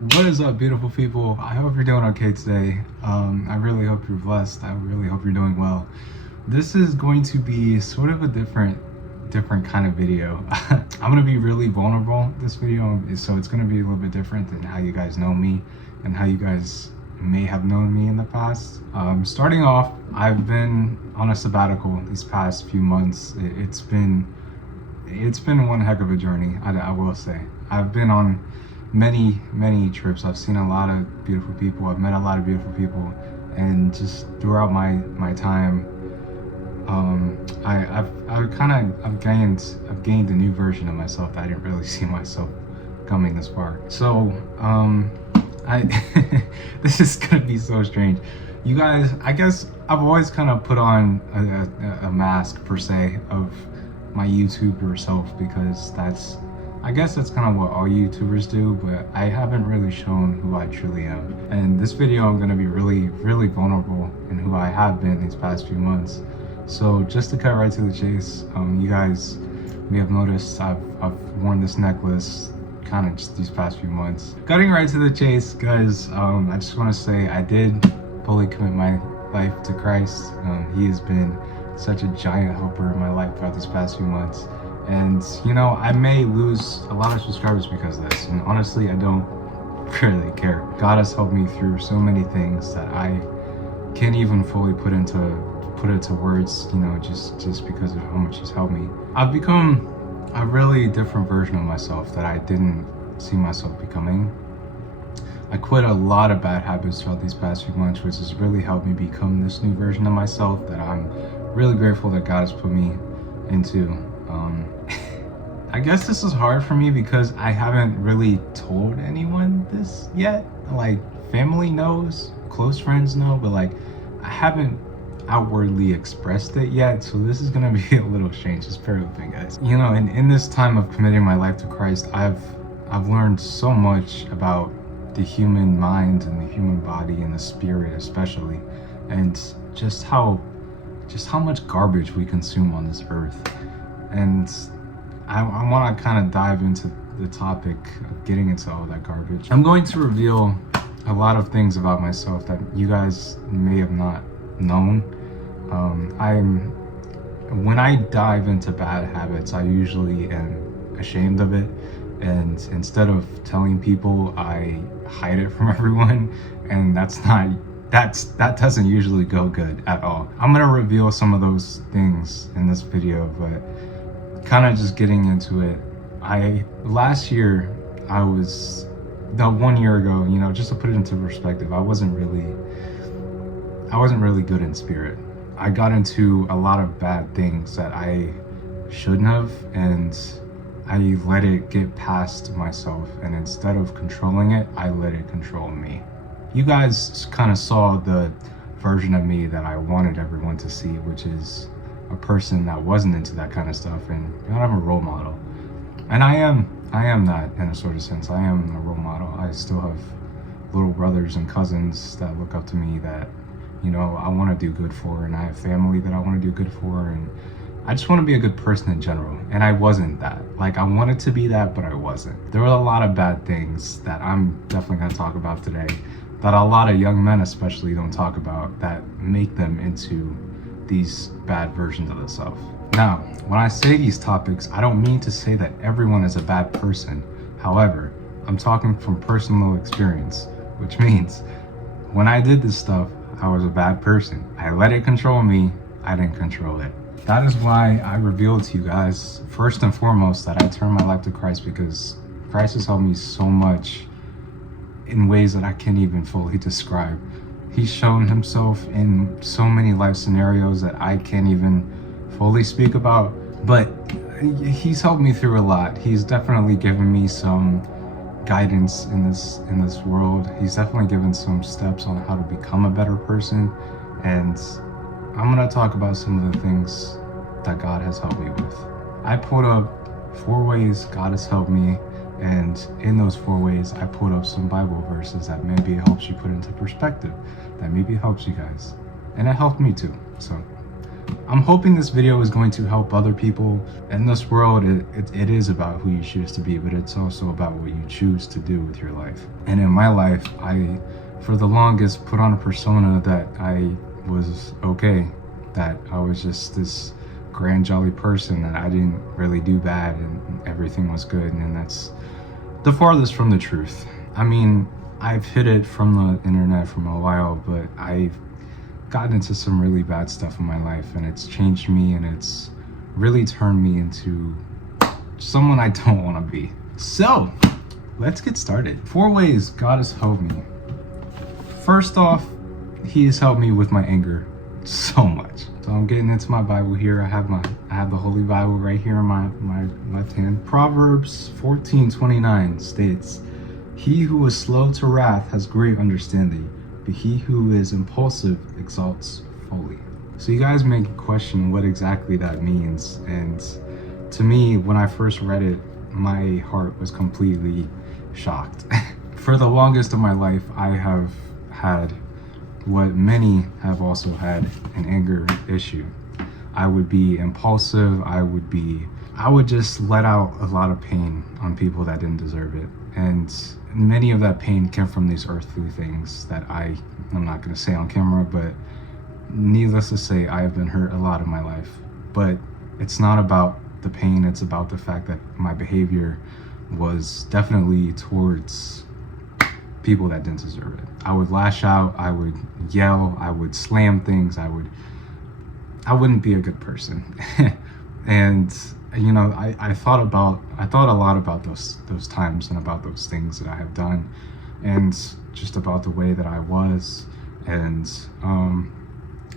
What is up, beautiful people? I hope you're doing okay today. I really hope you're blessed. I really hope you're doing well. This is going to be sort of a different kind of video. I'm going to be really vulnerable this video, so it's going to be a little bit different than how you guys know me and how you guys may have known me in the past. Starting off, I've been on a sabbatical these past few months. It's been one heck of a journey, I will say. I've been on many trips. I've seen a lot of beautiful people. I've met a lot of beautiful people, and just throughout my time, I've gained a new version of myself that I didn't really see myself coming this far. So I this is gonna be so strange. You guys, I guess I've always kind of put on a mask per se of my YouTuber self, because I guess that's kind of what all YouTubers do, but I haven't really shown who I truly am. And this video, I'm gonna be really vulnerable in who I have been these past few months. So just to cut right to the chase, you guys may have noticed I've worn this necklace kind of just these past few months. Cutting right to the chase, guys, I just want to say I did fully commit my life to Christ. He has been such a giant helper in my life throughout these past few months. And you know, I may lose a lot of subscribers because of this, and honestly, I don't really care. God has helped me through so many things that I can't even fully put into words, you know, just because of how much he's helped me. I've become a really different version of myself that I didn't see myself becoming. I quit a lot of bad habits throughout these past few months, which has really helped me become this new version of myself that I'm really grateful that God has put me into. I guess this is hard for me because I haven't really told anyone this yet. Like, family knows, close friends know, but like, I haven't outwardly expressed it yet, so this is gonna be a little strange. Just bear with me, guys. You know, in this time of committing my life to Christ, I've learned so much about the human mind and the human body and the spirit especially, and just how much garbage we consume on this earth. And I want to kind of dive into the topic of getting into all that garbage. I'm going to reveal a lot of things about myself that you guys may have not known. When I dive into bad habits, I usually am ashamed of it, and instead of telling people, I hide it from everyone, and that doesn't usually go good at all. I'm gonna reveal some of those things in this video, but kind of just getting into it. Last year, the 1 year ago, you know, just to put it into perspective, I wasn't really good in spirit. I got into a lot of bad things that I shouldn't have, and I let it get past myself, and instead of controlling it, I let it control me. You guys kind of saw the version of me that I wanted everyone to see, which is a person that wasn't into that kind of stuff, and I'm a role model. And I am that in a sort of sense. I am a role model. I still have little brothers and cousins that look up to me that, you know, I want to do good for, and I have family that I want to do good for, and I just want to be a good person in general. And I wasn't that. Like, I wanted to be that, but I wasn't. There were a lot of bad things that I'm definitely going to talk about today, that a lot of young men especially don't talk about, that make them into these bad versions of themselves. Now, when I say these topics, I don't mean to say that everyone is a bad person. However, I'm talking from personal experience, which means when I did this stuff, I was a bad person. I let it control me. I didn't control it. That is why I revealed to you guys, first and foremost, that I turned my life to Christ, because Christ has helped me so much in ways that I can't even fully describe. He's shown himself in so many life scenarios that I can't even fully speak about, but he's helped me through a lot. He's definitely given me some guidance in this world. He's definitely given some steps on how to become a better person, and I'm gonna talk about some of the things that God has helped me with. I pulled up 4 ways God has helped me, and in those 4 ways, I pulled up some Bible verses that maybe helps you put into perspective, that maybe helps you guys, and it helped me too. So I'm hoping this video is going to help other people. In this world, it is about who you choose to be, but it's also about what you choose to do with your life. And in my life, I, for the longest, put on a persona that I was okay, that I was just this grand jolly person, that I didn't really do bad and everything was good, and that's the farthest from the truth. I mean, I've hid it from the internet for a while, but I've gotten into some really bad stuff in my life, and it's changed me, and it's really turned me into someone I don't want to be. So, let's get started. 4 ways God has helped me. First off, He has helped me with my anger so much. So I'm getting into my Bible here. I have the Holy Bible right here in my left hand. Proverbs 14:29 states, "He who is slow to wrath has great understanding, but he who is impulsive exalts folly." So you guys may question what exactly that means. And to me, when I first read it, my heart was completely shocked. For the longest of my life, I have had what many have also had, an anger issue. I would be impulsive. I would just let out a lot of pain on people that didn't deserve it. And many of that pain came from these earthly things that I'm not going to say on camera, but needless to say, I have been hurt a lot in my life. But it's not about the pain, it's about the fact that my behavior was definitely towards people that didn't deserve it. I would lash out, I would yell, I would slam things, I wouldn't be a good person. And you know, I thought a lot about those times and about those things that I have done, and just about the way that I was. And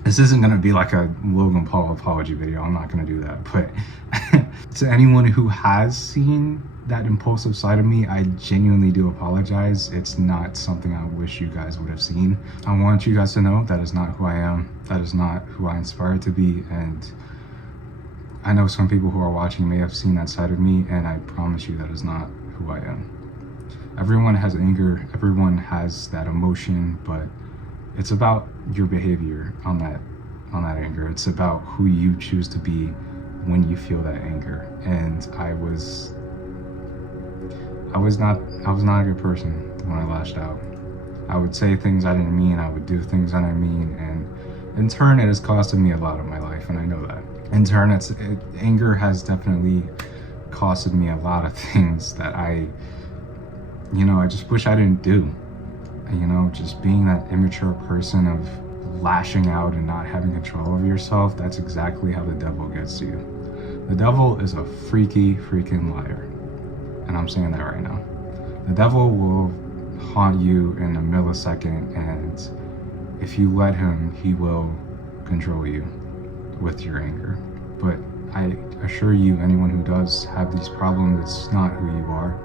this isn't going to be like a Logan Paul apology video. I'm not going to do that. But to anyone who has seen that impulsive side of me, I genuinely do apologize. It's not something I wish you guys would have seen. I want you guys to know that is not who I am. That is not who I inspire to be. And I know some people who are watching may have seen that side of me, and I promise you that is not who I am. Everyone has anger, everyone has that emotion, but it's about your behavior on that anger. It's about who you choose to be when you feel that anger. And I was not a good person when I lashed out. I would say things I didn't mean, I would do things I didn't mean, and in turn it has costed me a lot of my life, and I know that. In turn, anger has definitely costed me a lot of things that I just wish I didn't do. Just being that immature person of lashing out and not having control over yourself, that's exactly how the devil gets to you. The devil is a freaking liar. And I'm saying that right now. The devil will haunt you in a millisecond, and if you let him, he will control you with your anger. But I assure you, anyone who does have these problems, it's not who you are.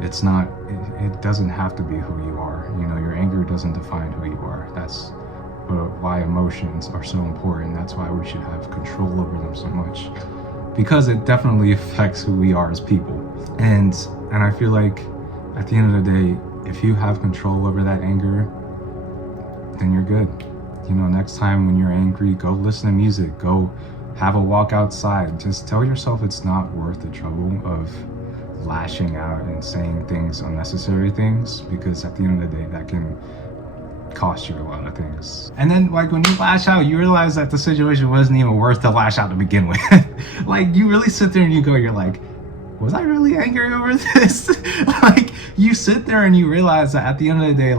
It doesn't have to be who you are. Your anger doesn't define who you are. That's why emotions are so important. That's why we should have control over them so much, because it definitely affects who we are as people. And I feel like at the end of the day, if you have control over that anger, then you're good. Next time when you're angry, go listen to music, go have a walk outside. Just tell yourself it's not worth the trouble of lashing out and saying unnecessary things, because at the end of the day, that can cost you a lot of things. And then when you lash out, you realize that the situation wasn't even worth to lash out to begin with. You really sit there and you're like, was I really angry over this? You sit there and you realize that at the end of the day,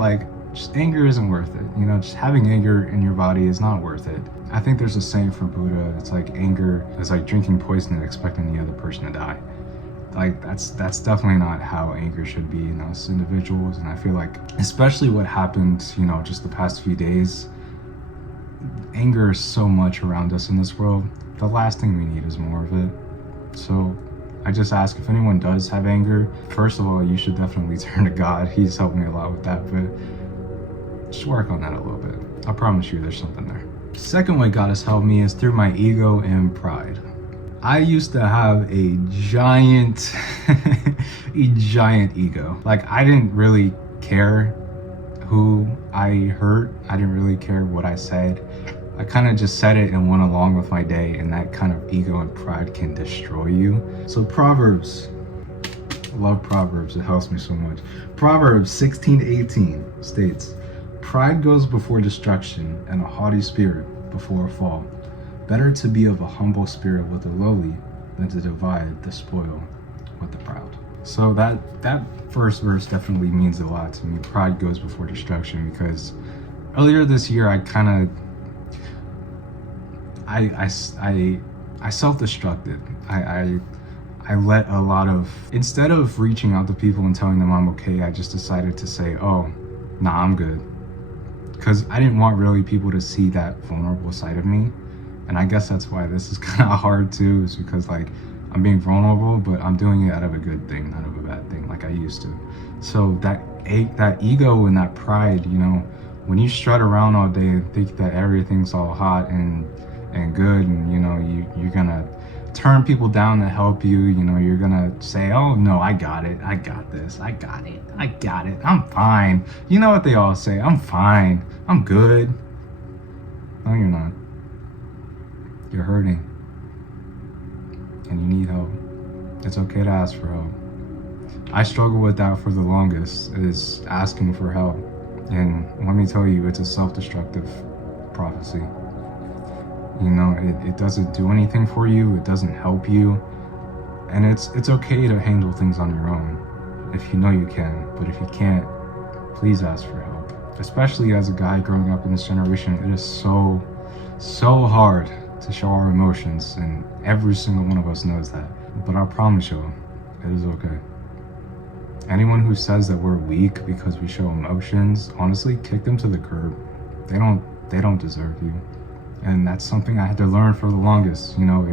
just anger isn't worth it. Just having anger in your body is not worth it. I think there's a saying from Buddha, it's like anger is like drinking poison and expecting the other person to die. That's definitely not how anger should be in us individuals. And I feel like, especially what happened, just the past few days, anger is so much around us in this world. The last thing we need is more of it. So I just ask, if anyone does have anger, first of all, you should definitely turn to God. He's helped me a lot with that, but just work on that a little bit. I promise you there's something there. Second way God has helped me is through my ego and pride. I used to have a giant ego. I didn't really care who I hurt. I didn't really care what I said. I kind of just said it and went along with my day, and that kind of ego and pride can destroy you. So Proverbs, I love Proverbs, it helps me so much. Proverbs 16:18 states, "Pride goes before destruction, and a haughty spirit before a fall. Better to be of a humble spirit with the lowly than to divide the spoil with the proud." So that first verse definitely means a lot to me. Pride goes before destruction, because earlier this year I kind of I self-destructed. I let a lot of, instead of reaching out to people and telling them I'm okay, I just decided to say, oh, nah, I'm good. Because I didn't want really people to see that vulnerable side of me. And I guess that's why this is kind of hard too, is because like I'm being vulnerable, but I'm doing it out of a good thing, not of a bad thing, like I used to. So that ego and that pride, you know, when you strut around all day and think that everything's all hot and good, and you know, you're gonna turn people down to help you, you know, you're gonna say, oh no, I got it, I got this, I got it, I'm fine. You know what they all say, I'm fine, I'm good. No, you're not. You're hurting and you need help. It's okay to ask for help. I struggle with that for the longest, is asking for help. And let me tell you, it's a self-destructive prophecy. You know, it doesn't do anything for you, it doesn't help you. And it's okay to handle things on your own if you know you can. But if you can't, please ask for help. Especially as a guy growing up in this generation, it is so hard to show our emotions, and every single one of us knows that. But I promise you, it is okay. Anyone who says that we're weak because we show emotions, honestly, kick them to the curb. They don't deserve you. And that's something I had to learn for the longest. You know,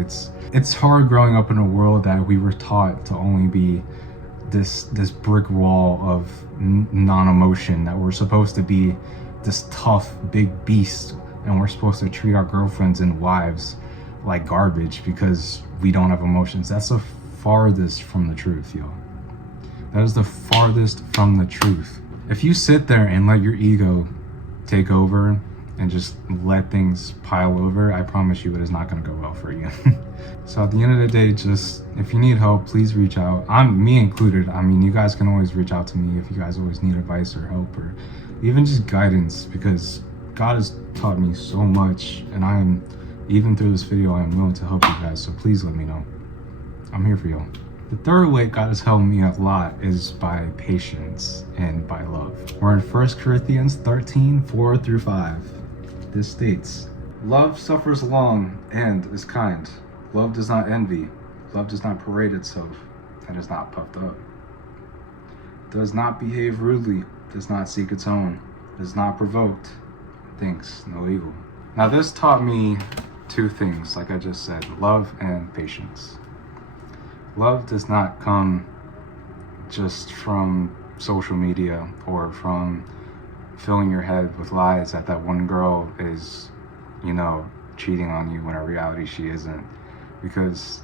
it's hard growing up in a world that we were taught to only be this brick wall of non-emotion, that we're supposed to be this tough big beast, and we're supposed to treat our girlfriends and wives like garbage because we don't have emotions. That's the farthest from the truth, yo. That is the farthest from the truth. If you sit there and let your ego take over and just let things pile over, I promise you it is not gonna go well for you. So at the end of the day, just, if you need help, please reach out. Me included. I mean, you guys can always reach out to me if you guys always need advice or help, or even just guidance, because God has taught me so much, and even through this video, I am willing to help you guys, so please let me know. I'm here for you. The third way God has helped me a lot is by patience and by love. We're in 1 Corinthians 13, 4-5. This states, "Love suffers long and is kind. Love does not envy. Love does not parade itself and is not puffed up. Does not behave rudely, does not seek its own, is not provoked, thinks no evil." Now this taught me two things, like I just said, love and patience. Love does not come just from social media or from filling your head with lies that one girl is, you know, cheating on you when in reality she isn't. Because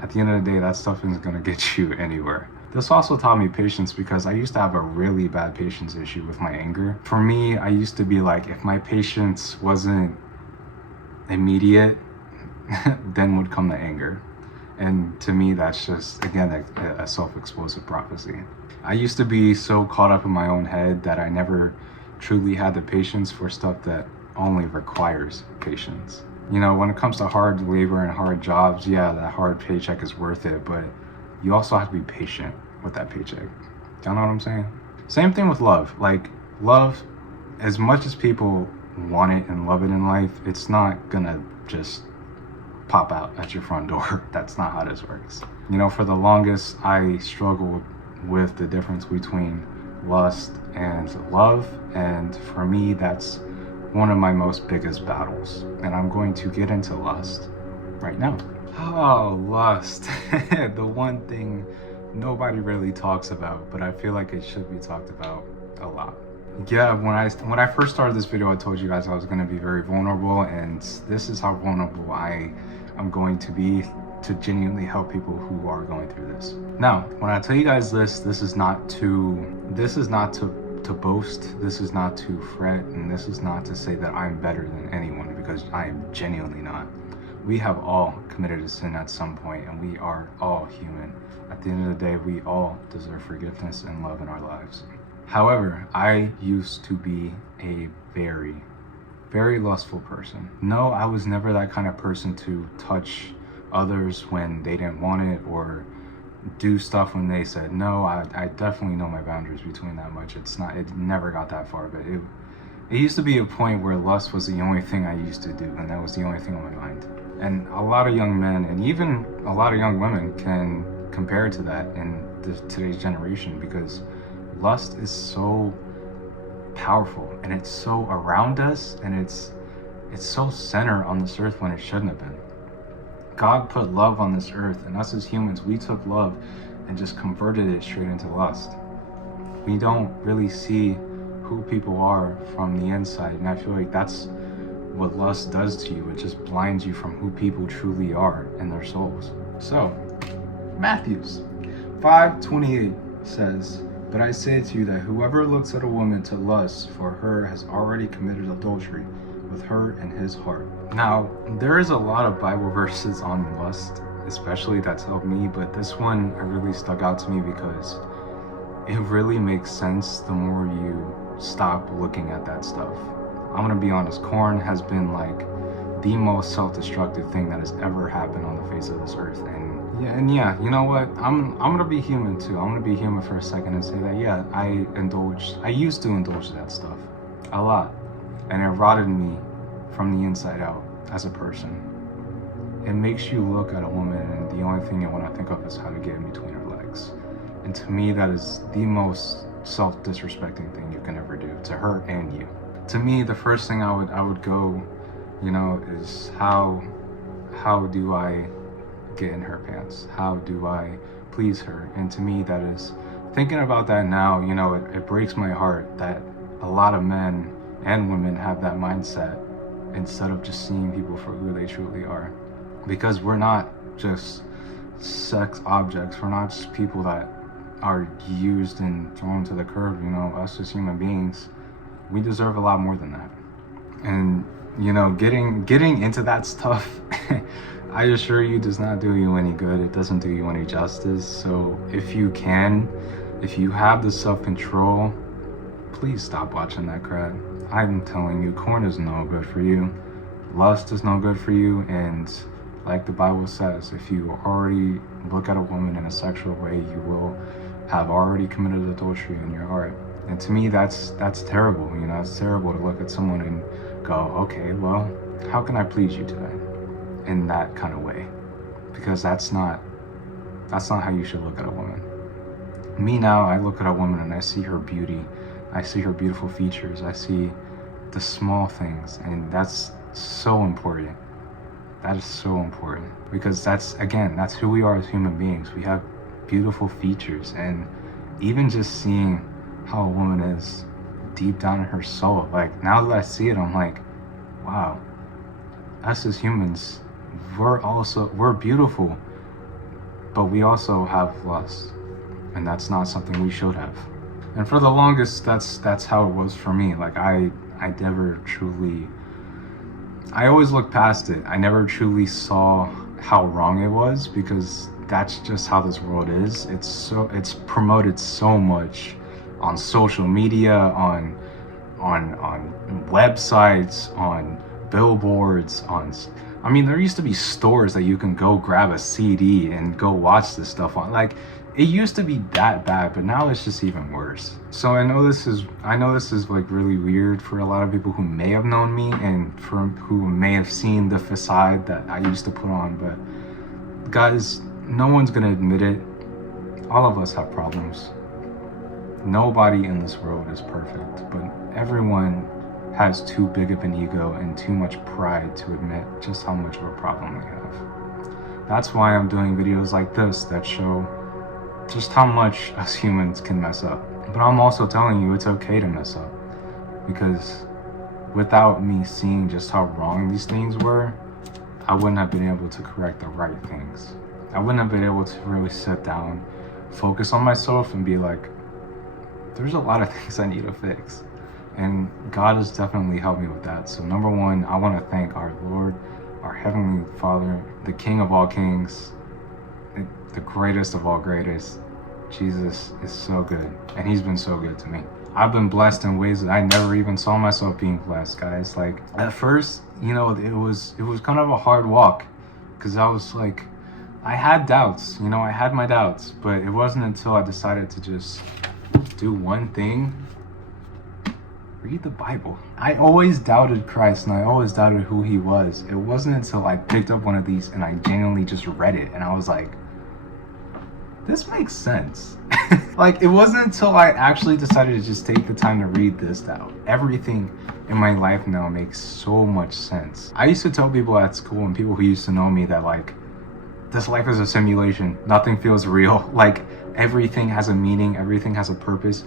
at the end of the day, that stuff isn't gonna get you anywhere. This also taught me patience, because I used to have a really bad patience issue with my anger. For me, I used to be like, if my patience wasn't immediate, then would come the anger. And to me, that's just, again, a self-explosive prophecy. I used to be so caught up in my own head that I never truly had the patience for stuff that only requires patience. You know, when it comes to hard labor and hard jobs, yeah, that hard paycheck is worth it, but you also have to be patient with that paycheck. Y'all know what I'm saying? Same thing with love. Like, love, as much as people want it and love it in life, it's not gonna just pop out at your front door. That's not how this works. You know, for the longest, I struggled with the difference between lust and love, and for me, that's one of my most biggest battles. And I'm going to get into lust right now. Oh, lust. The one thing nobody really talks about, but I feel like it should be talked about a lot. Yeah, when I first started this video, I told you guys I was going to be very vulnerable, and this is how vulnerable I'm going to be, to genuinely help people who are going through this. Now, when I tell you guys this is not to boast, this is not to fret, and this is not to say that I'm better than anyone, because I am genuinely not. We have all committed a sin at some point, and we are all human. At the end of the day, we all deserve forgiveness and love in our lives. However, I used to be a very, very lustful person. No, I was never that kind of person to touch others when they didn't want it or do stuff when they said no. I definitely know my boundaries between that much. It never got that far, but it used to be a point where lust was the only thing I used to do, and that was the only thing on my mind. And a lot of young men, and even a lot of young women, can compare to that in today's generation, because lust is so powerful, and it's so around us, and it's so centered on this earth when it shouldn't have been. God put love on this earth, and us as humans, we took love and just converted it straight into lust. We don't really see who people are from the inside, and I feel like that's what lust does to you. It just blinds you from who people truly are in their souls. So, Matthews 5:28 says, "But I say to you that whoever looks at a woman to lust for her has already committed adultery with her in his heart." Now, there is a lot of Bible verses on lust, especially that's helped me, but this one really stuck out to me because it really makes sense the more you stop looking at that stuff. I'm gonna be honest, corn has been like the most self-destructive thing that has ever happened on the face of this earth. And yeah, you know what? I'm gonna be human too. I'm gonna be human for a second and say that yeah, I used to indulge that stuff a lot, and it rotted me from the inside out as a person. It makes you look at a woman and the only thing you want to think of is how to get in between her legs. And to me, that is the most self-disrespecting thing you can ever do to her and you. To me, the first thing I would go, is how do I get in her pants? How do I please her? And to me, that is, thinking about that now, it breaks my heart that a lot of men and women have that mindset instead of just seeing people for who they truly are. Because we're not just sex objects. We're not just people that are used and thrown to the curb. Us as human beings, we deserve a lot more than that. And getting into that stuff I assure you does not do you any good. It doesn't do you any justice. So if you have the self-control, please stop watching that crap. I'm telling you, corn is no good for you. Lust is no good for you. And like the Bible says, if you already look at a woman in a sexual way, you will have already committed adultery in your heart. And to me, that's terrible. It's terrible to look at someone and go, okay, well, how can I please you today? In that kind of way. Because that's not how you should look at a woman. Me now, I look at a woman and I see her beauty. I see her beautiful features. I see the small things, and that's so important. That is so important, because that's who we are as human beings. We have beautiful features, and even just seeing how a woman is deep down in her soul, like now that I see it, I'm like, wow, us as humans, we're beautiful, but we also have lust, and that's not something we should have. And for the longest, that's how it was for me. Like I always looked past it. I never truly saw how wrong it was, because that's just how this world is. It's promoted so much on social media, on websites, on billboards, there used to be stores that you can go grab a CD and go watch this stuff on. Like, it used to be that bad, but now it's just even worse. So I know this is like really weird for a lot of people who may have known me and who may have seen the facade that I used to put on, but guys, no one's gonna admit it. All of us have problems. Nobody in this world is perfect, but everyone has too big of an ego and too much pride to admit just how much of a problem they have. That's why I'm doing videos like this that show just how much us humans can mess up. But I'm also telling you it's okay to mess up, because without me seeing just how wrong these things were, I wouldn't have been able to correct the right things. I wouldn't have been able to really sit down, focus on myself, and be like, there's a lot of things I need to fix. And God has definitely helped me with that. So number one, I want to thank our Lord, our Heavenly Father, the King of all kings, the greatest of all greatest. Jesus is so good, and he's been so good to me. I've been blessed in ways that I never even saw myself being blessed, guys. Like at first, you know, it was kind of a hard walk, because I was like, I had doubts, you know, I had my doubts, but it wasn't until I decided to just do one thing: read the Bible. I always doubted Christ, and I always doubted who he was. It wasn't until I picked up one of these and I genuinely just read it, and I was like, this makes sense. Like, it wasn't until I actually decided to just take the time to read this that everything in my life now makes so much sense. I used to tell people at school and people who used to know me that, like, this life is a simulation. Nothing feels real. Like, everything has a meaning, everything has a purpose.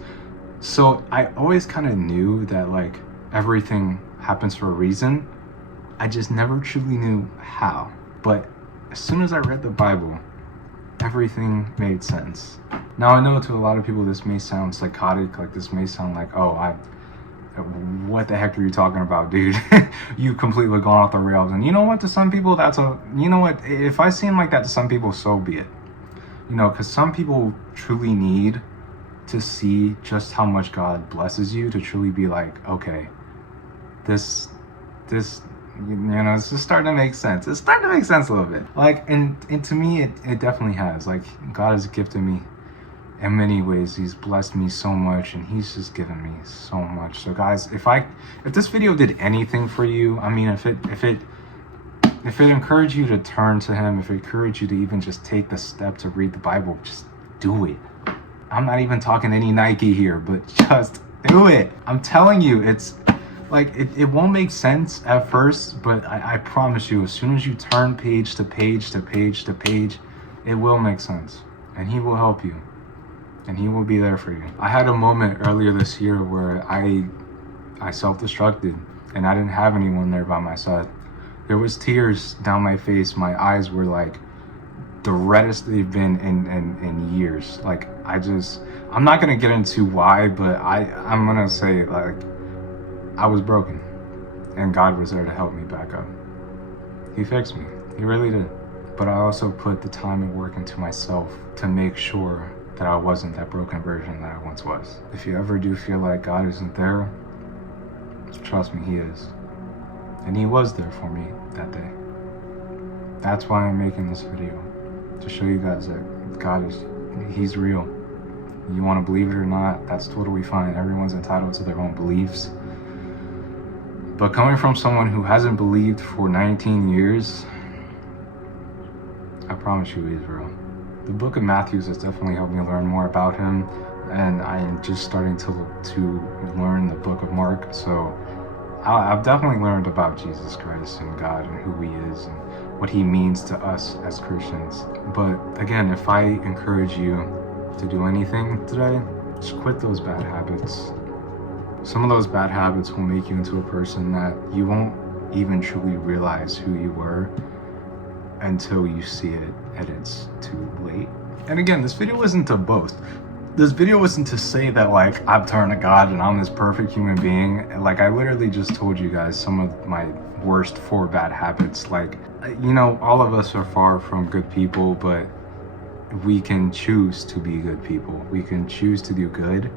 So I always kind of knew that, like, everything happens for a reason. I just never truly knew how. But as soon as I read the Bible, everything made sense. Now, I know to a lot of people this may sound psychotic, like this may sound like, oh, what the heck are you talking about, dude? You've completely gone off the rails. And you know what, to some people, you know what, if I seem like that to some people, so be it. You know, because some people truly need to see just how much God blesses you to truly be like, okay, this, you know, it's just starting to make sense. It's starting to make sense a little bit. Like, and to me, it definitely has. Like, God has gifted me in many ways. He's blessed me so much, and he's just given me so much. So guys, if this video did anything for you, I mean, if it encouraged you to turn to him, if it encouraged you to even just take the step to read the Bible, just do it. I'm not even talking any Nike here, but just do it. I'm telling you, it's like, it won't make sense at first, but I promise you, as soon as you turn page to page to page to page, it will make sense, and he will help you, and he will be there for you. I had a moment earlier this year where I self-destructed, and I didn't have anyone there by my side. There was tears down my face. My eyes were like the reddest they've been in years. Like, I'm not gonna get into why, but I'm gonna say, like, I was broken, and God was there to help me back up. He fixed me. He really did. But I also put the time and work into myself to make sure that I wasn't that broken version that I once was. If you ever do feel like God isn't there, trust me, he is. And he was there for me that day. That's why I'm making this video, to show you guys that God he's real. You want to believe it or not, that's totally fine. Everyone's entitled to their own beliefs. But coming from someone who hasn't believed for 19 years, I promise you he's real. The book of Matthew has definitely helped me learn more about him, and I'm just starting to learn the book of Mark. So I've definitely learned about Jesus Christ and God and who he is and what he means to us as Christians. But again, if I encourage you to do anything today, just quit those bad habits. Some of those bad habits will make you into a person that you won't even truly realize who you were until you see it and it's too late. And again, this video wasn't to boast. This video wasn't to say that, like, I've turned to God and I'm this perfect human being. Like, I literally just told you guys some of my worst 4 bad habits. Like, you know, all of us are far from good people, but we can choose to be good people. We can choose to do good.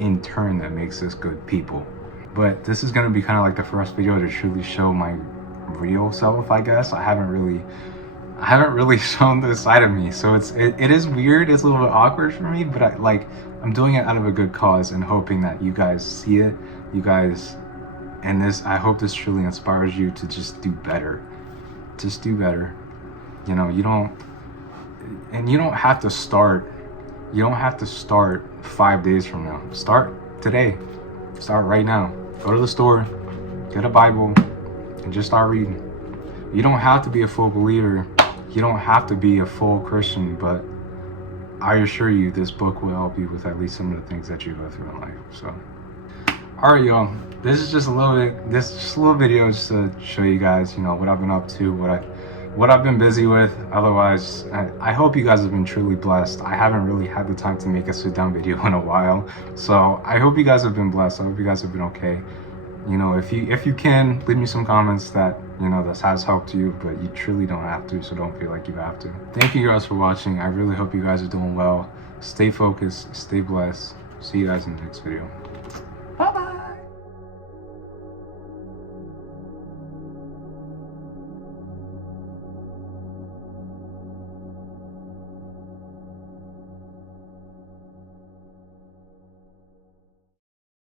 In turn, that makes us good people. But this is going to be kind of like the first video to truly show my real self, I guess. I haven't really shown this side of me, so it is weird. It's a little bit awkward for me, but I'm doing it out of a good cause and hoping that you guys see it, and I hope this truly inspires you to just do better. Just do better. You know, you don't have to start 5 days from now. Start today. Start right now. Go to the store, get a Bible, and just start reading. You don't have to be a full believer. You don't have to be a full Christian, but I assure you this book will help you with at least some of the things that you go through in life. So, all right, y'all. This is just a little video just to show you guys, you know, what I've been up to, what I've been busy with. Otherwise, I hope you guys have been truly blessed. I haven't really had the time to make a sit down video in a while, so I hope you guys have been blessed. I hope you guys have been okay. You know, if you can, leave me some comments that, you know, this has helped you, but you truly don't have to, so don't feel like you have to. Thank you guys for watching. I really hope you guys are doing well. Stay focused, stay blessed. See you guys in the next video.